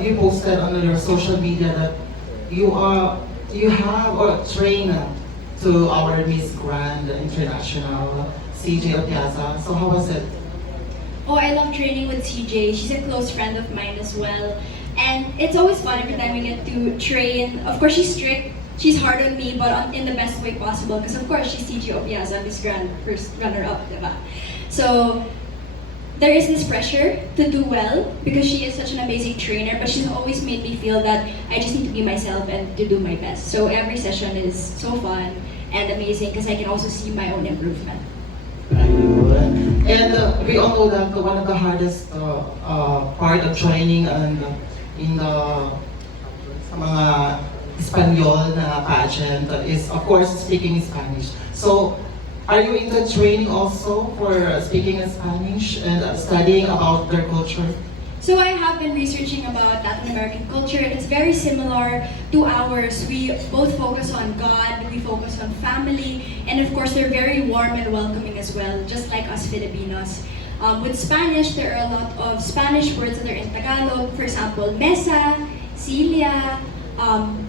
you posted on your social media that you have or train to our Miss Grand International CJ Opiaza. So how was it? Oh, I love training with CJ. She's a close friend of mine as well. And it's always fun every time we get to train. Of course, she's strict. She's hard on me, but in the best way possible. Because of course, she's CJ Opiaza, Miss Grand, first runner-up, diba? So, there is this pressure to do well because she is such an amazing trainer, but she's always made me feel that I just need to be myself and to do my best. So every session is so fun and amazing because I can also see my own improvement. Ayun. And we all know that one of the hardest part of training and in the sa mga Espanyol na pageant is of course speaking Spanish. So are you into training also for speaking Spanish and studying about their culture? So I have been researching about Latin American culture and it's very similar to ours. We both focus on God, we focus on family, and of course they're very warm and welcoming as well, just like us Filipinos. With Spanish, there are a lot of Spanish words that are in Tagalog. For example, mesa, silya,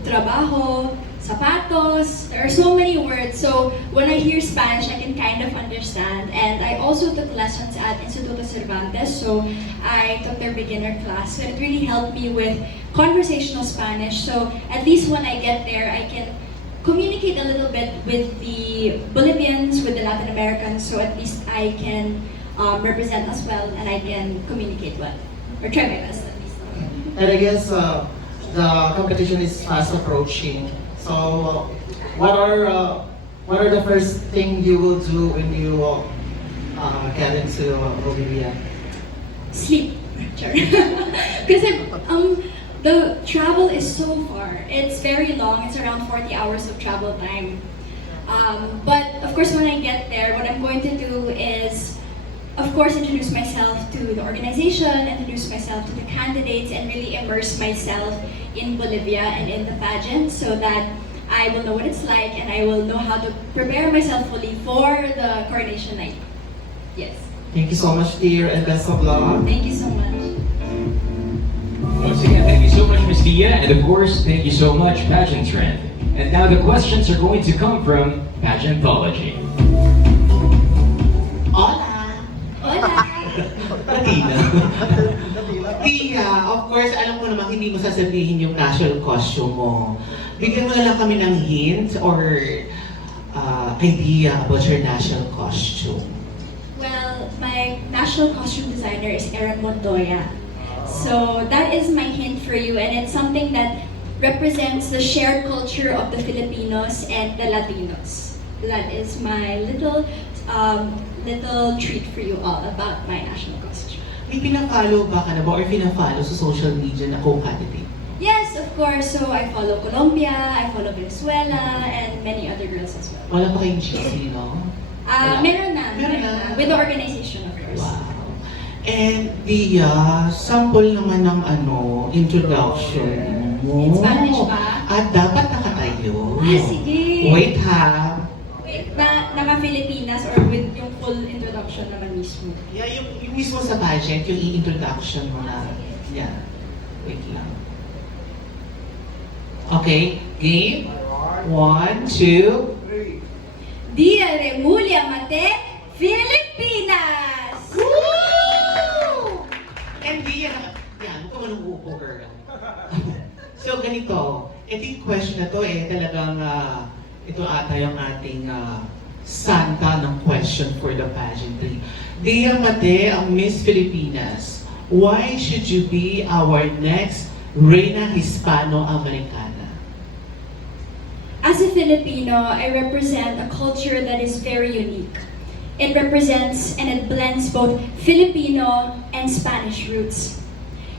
trabajo, zapatos. There are so many words. So when I hear Spanish, I can kind of understand. And I also took lessons at Instituto Cervantes. So I took their beginner class. So it really helped me with conversational Spanish. So at least when I get there, I can communicate a little bit with the Bolivians, with the Latin Americans. So at least I can represent as well and I can communicate well. Or try my best at least. And I guess the competition is fast approaching. So, what are the first thing you will do when you get into Bolivia? Sleep. Because the travel is so far. It's very long. It's around 40 hours of travel time. But of course, when I get there, what I'm going to do is, of course, introduce myself to the organization, introduce myself to the candidates, and really immerse myself in Bolivia and in the pageant so that I will know what it's like and I will know how to prepare myself fully for the coronation night. Yes. Thank you so much, dear, and best of luck. Thank you so much. Once again, thank you so much, Ms. Dia, and of course, thank you so much, Pageant Trend. And now the questions are going to come from Pageantology. Hola! Hola! Tia, of course, alam ko naman hindi mo sasabihin yung national costume mo. Bigyan mo na lang kami ng hint or idea about your national costume. Well, my national costume designer is Aaron Montoya. So that is my hint for you, and it's something that represents the shared culture of the Filipinos and the Latinos. That is my little treat for you all about my national costume. May pina-follow ba ka na ba or pina-follow sa social media na co-candidate? Yes, of course. So I follow Colombia, I follow Venezuela, and many other girls as well. Wala pa kayong GC, no? Meron na. Meron na. With the organization, of course. Wow. And Dia, sample naman ng introduction mo. In Spanish ba? At dapat nakatayo. Sige. Wait ha. Wait, naka-Filipinas or with yung full introduction naman mismo? Yeah, yung mismo sa pageant, yung i-introduction mo na. Yeah. Wait lang. Okay, game. 1, 2. Dia Remulla Mate, Filipinas! Woo! And Dia, yan, huwag ka manong upo, girl. So, ganito. Ito yung question na to talagang ito ata yung ating santa ng question for the pageantry. Dia Mate, ang Miss Filipinas, why should you be our next Reina Hispanoamericana? As a Filipino, I represent a culture that is very unique. It represents and it blends both Filipino and Spanish roots.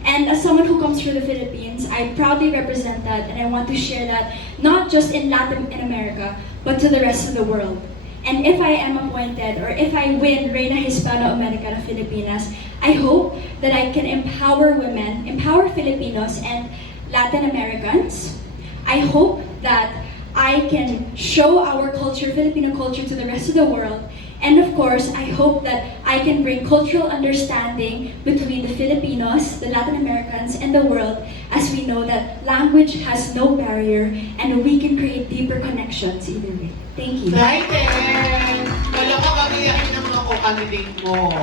And as someone who comes from the Philippines, I proudly represent that and I want to share that not just in Latin America, but to the rest of the world. And if I am appointed or if I win Reina Hispanoamericana Filipinas, I hope that I can empower women, empower Filipinos and Latin Americans. I hope that I can show our culture, Filipino culture, to the rest of the world. And of course, I hope that I can bring cultural understanding between the Filipinos, the Latin Americans, and the world, as we know that language has no barrier and we can create deeper connections either way. Thank you. Excited! Wala ka kagayahin ng mga co-candidate mo.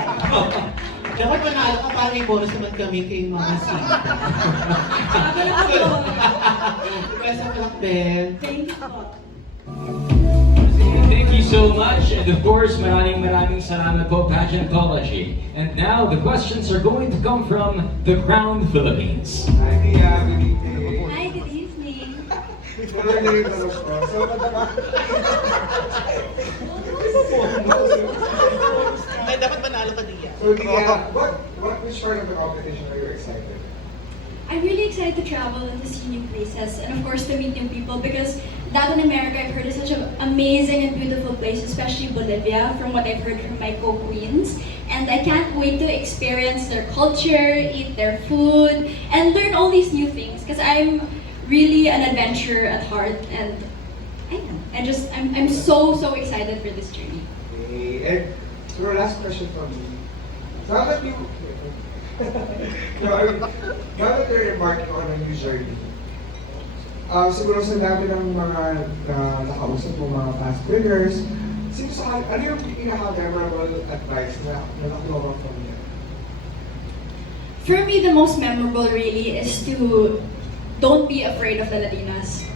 Dapat manalo ka para may bonus naman kami kay Mama Sita. Best of luck, Ben. Thank you po. Thank you so much, and of course, maraming salamat po, Pageantology. And now, the questions are going to come from the Crown Philippines. Hi, Tia. Good evening. Hi, good evening. Wala na yung tanong ko. So, Ay, dapat manalo ka diya. so Tia, which part of the competition are you excited? I'm really excited to travel and to see new places and of course to meet new people because Latin America, I've heard, is such an amazing and beautiful place, especially Bolivia, from what I've heard from my co-queens. And I can't wait to experience their culture, eat their food, and learn all these new things because I'm really an adventurer at heart and I know, I'm so excited for this journey. Okay. And so, last question from me. Now that you... now that you're embarking on a new journey, siguro sa dami ng mga nakausap mo, mga past winners, ano yung pinaka-memorable advice na nakuha mo from you? For me, the most memorable really is to don't be afraid of the Latinas.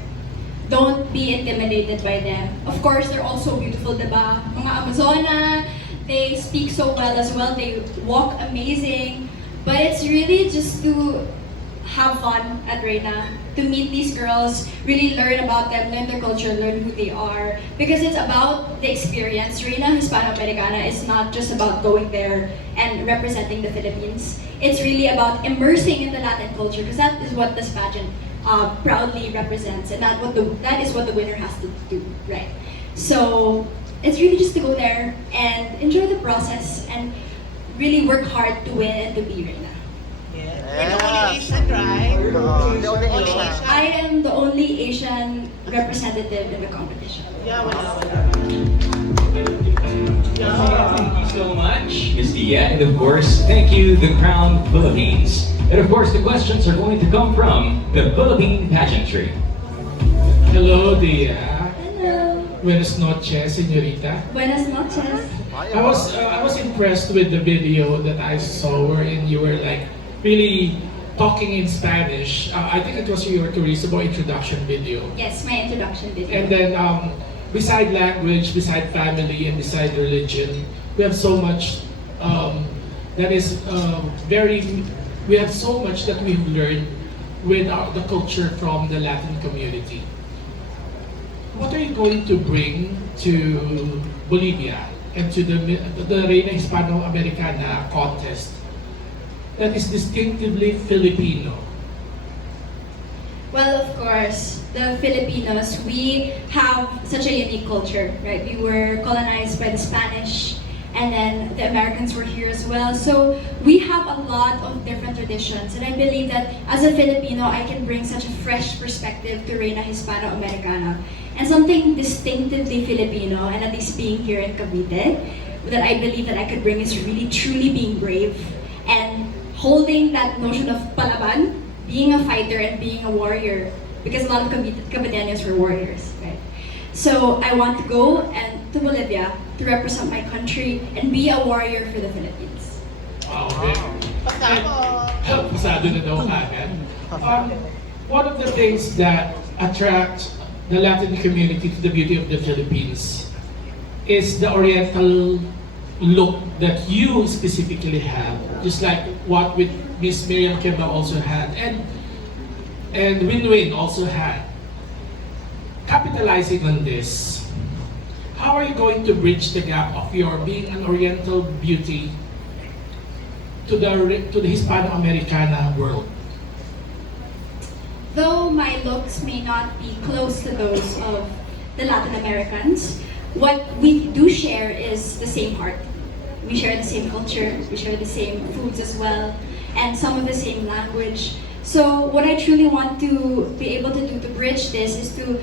Don't be intimidated by them. Of course, they're also beautiful, diba? Mga Amazona, they speak so well, they walk amazing. But it's really just to have fun at Reina, to meet these girls, really learn about them, learn their culture, learn who they are. Because it's about the experience. Reina Hispanoamericana is not just about going there and representing the Philippines. It's really about immersing in the Latin culture because that is what this pageant proudly represents, and that is what the winner has to do, right? So it's really just to go there and enjoy the process and really work hard to win and to be Reina. Yeah. We're the only Asian, right? The only Only Asian. Asian. I am the only Asian representative in the competition. Yeah, wala. Thank you so much, Ms. Dia, and of course, thank you, the Crown Philippines. And of course, the questions are going to come from the Philippine pageantry. Hello, Dia. Hello. Buenas noches, señorita. Buenas noches. I was impressed with the video that I saw wherein you were like really talking in Spanish. I think it was your Turismo introduction video. Yes, my introduction video. And then beside language, beside family, and beside religion, we have so much that is we have so much that we've learned with the culture from the Latin community. What are you going to bring to Bolivia and to the Reina Hispanoamericana contest that is distinctively Filipino? Well, of course, the Filipinos, we have such a unique culture, right? We were colonized by the Spanish, and then the Americans were here as well. So we have a lot of different traditions, and I believe that as a Filipino, I can bring such a fresh perspective to Reina Hispanoamericana. And something distinctively Filipino, and at least being here in Cavite, that I believe that I could bring is really truly being brave and holding that notion of palaban, being a fighter and being a warrior, because a lot of Caviteños were warriors, right? So I want to go to Bolivia to represent my country and be a warrior for the Philippines. Wow, okay. Pasado na daw kagad. One of the things that attract the Latin community to the beauty of the Philippines is the Oriental look that you specifically have, just like what with Miss Miriam Kemba also had, and Win-Win also had. Capitalizing on this, how are you going to bridge the gap of your being an Oriental beauty to the Hispano-Americana world? Though my looks may not be close to those of the Latin Americans, what we do share is the same heart. We share the same culture, we share the same foods as well, and some of the same language. So what I truly want to be able to do to bridge this is to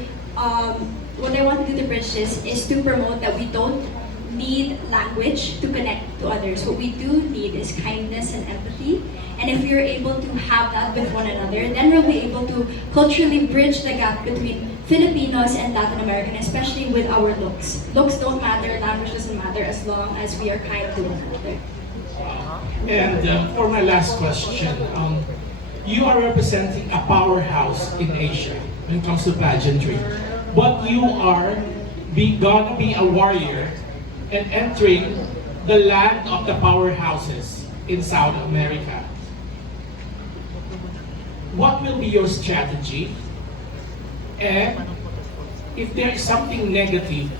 promote that we don't need language to connect to others. What we do need is kindness and empathy. And if we're able to have that with one another, then we'll be able to culturally bridge the gap between Filipinos and Latin American, especially with our looks. Looks don't matter, language doesn't matter as long as we are kind to one another. And for my last question, you are representing a powerhouse in Asia when it comes to pageantry, but you are gonna be a warrior and entering the land of the powerhouses in South America. What will be your strategy? And if there is something negative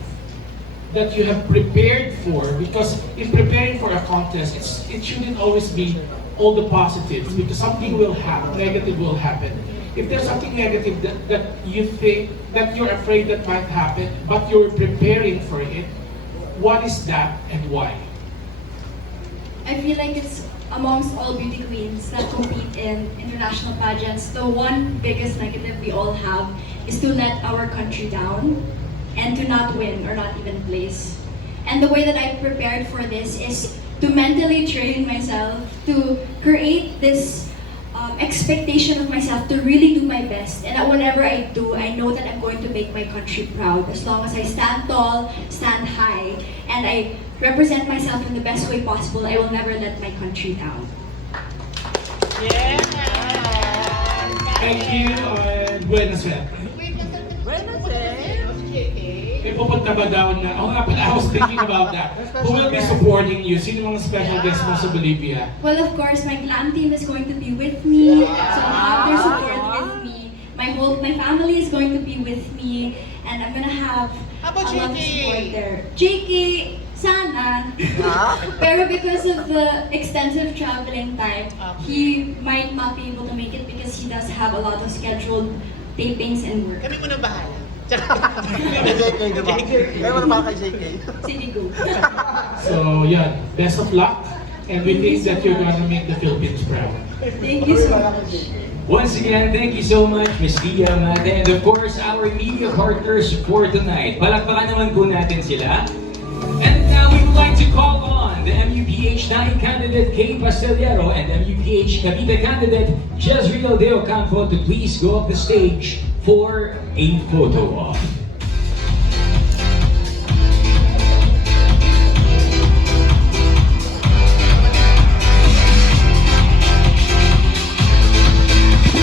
that you have prepared for, because in preparing for a contest, it shouldn't always be all the positives, because something will happen, negative will happen. If there's something negative that you think, that you're afraid that might happen, but you're preparing for it, what is that and why? I feel like it's amongst all beauty queens that compete in international pageants, the one biggest negative we all have is to let our country down and to not win or not even place. And the way that I prepared for this is to mentally train myself, to create this expectation of myself to really do my best. And that whatever I do, I know that I'm going to make my country proud. As long as I stand tall, stand high, and I represent myself in the best way possible, I will never let my country down. Thank you, and buenas suerte. May pupunta ba daw na, oh nga pala, I was thinking about that. Who will be supporting you? Sino mga special guests mo sa Bolivia? Well, of course, my glam team is going to be with me, so I'll have their support with me. My family is going to be with me, and I'm gonna have How about a lot of JK? support there. JK, sana. Pero because of the extensive traveling time, he might not be able to make it because he does have a lot of scheduled tapings and work. Kami muna bahala. JK, di ba? Kayo mo naman kay JK. Sige, go. So, yeah, best of luck, and we think that you're gonna make the Philippines proud. Thank you so much. Once again, thank you so much, Ms. Dia, Mate, and of course, our media partners for tonight. Palakpakan naman po natin sila. And now we would like to call on the MUPH 9 candidate Kay Pasteliero and MUPH Cavite candidate Jezreel De Ocampo to please go up the stage for a photo op.